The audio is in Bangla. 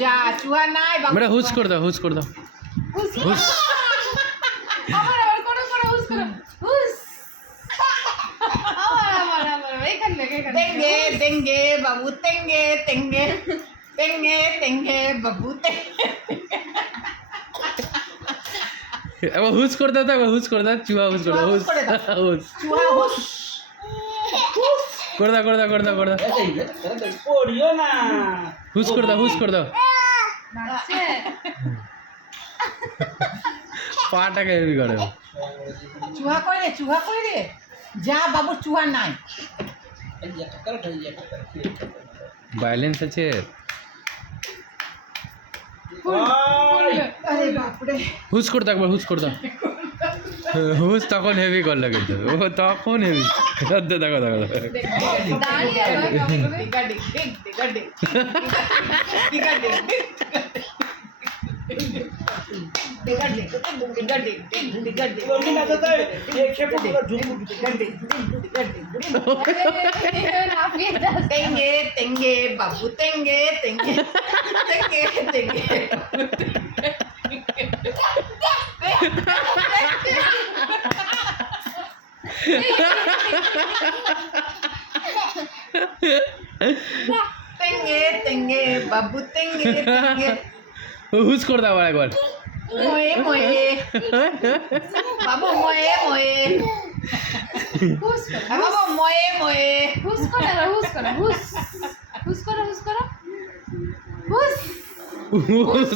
যা চুহা নাই বাবু বেটা হুস করে দাও হুস করে দাও হুস আবার করো হুস করো হুস আবার এইখান থেকে তেঙ্গে তেঙ্গে বাবু তেঙ্গে তেঙ্গে তেঙ্গে তেঙ্গে বাবু তেঙ্গে এবার হুস করে দাও তো এবার হুস করে দাও চুহা হুস করে দাও হুস হুস চুহা হুস করে দাও করে দাও করে দাও করে দাও পড়িও না হুস করে দাও হুস করে দাও নাচছে পাটাকে হেভি করে চুহা কই রে যা বাবু চুহা নাই ভায়োলেন্স আছে আরে বাপরে হুস করে দাও একবার হুস করে দাও হুস তখন হেভি করলো কিন্তু ও তখন হেভি দেখো দেখো দাঁড়িয়ে ডিগা ডিগ ডিগ ডিগা ডিগ ডিগা ডিগ ডিগা ডিগ ডিগা ডিগ ডিগা ডিগ লোনি না তো খেপে পুরো ঝুমু ডিগা ডিগ ডিগা ডিগ লাফিয়ে যাচ্ছে তেঙ্গে তেঙ্গে বাবু তেঙ্গে তেঙ্গে তেঙ্গে তেঙ্গে তেঙ্গে তেঙ্গে বাবু তেঙ্গে তেঙ্গে হুস করে দাও আবার একবার মোয়ে মোয়ে বাবু মোয়ে মোয়ে হুস করো বাবু মোয়ে মোয়ে হুস করো হুস করো হুস হুস করো হুস করো হুস হুস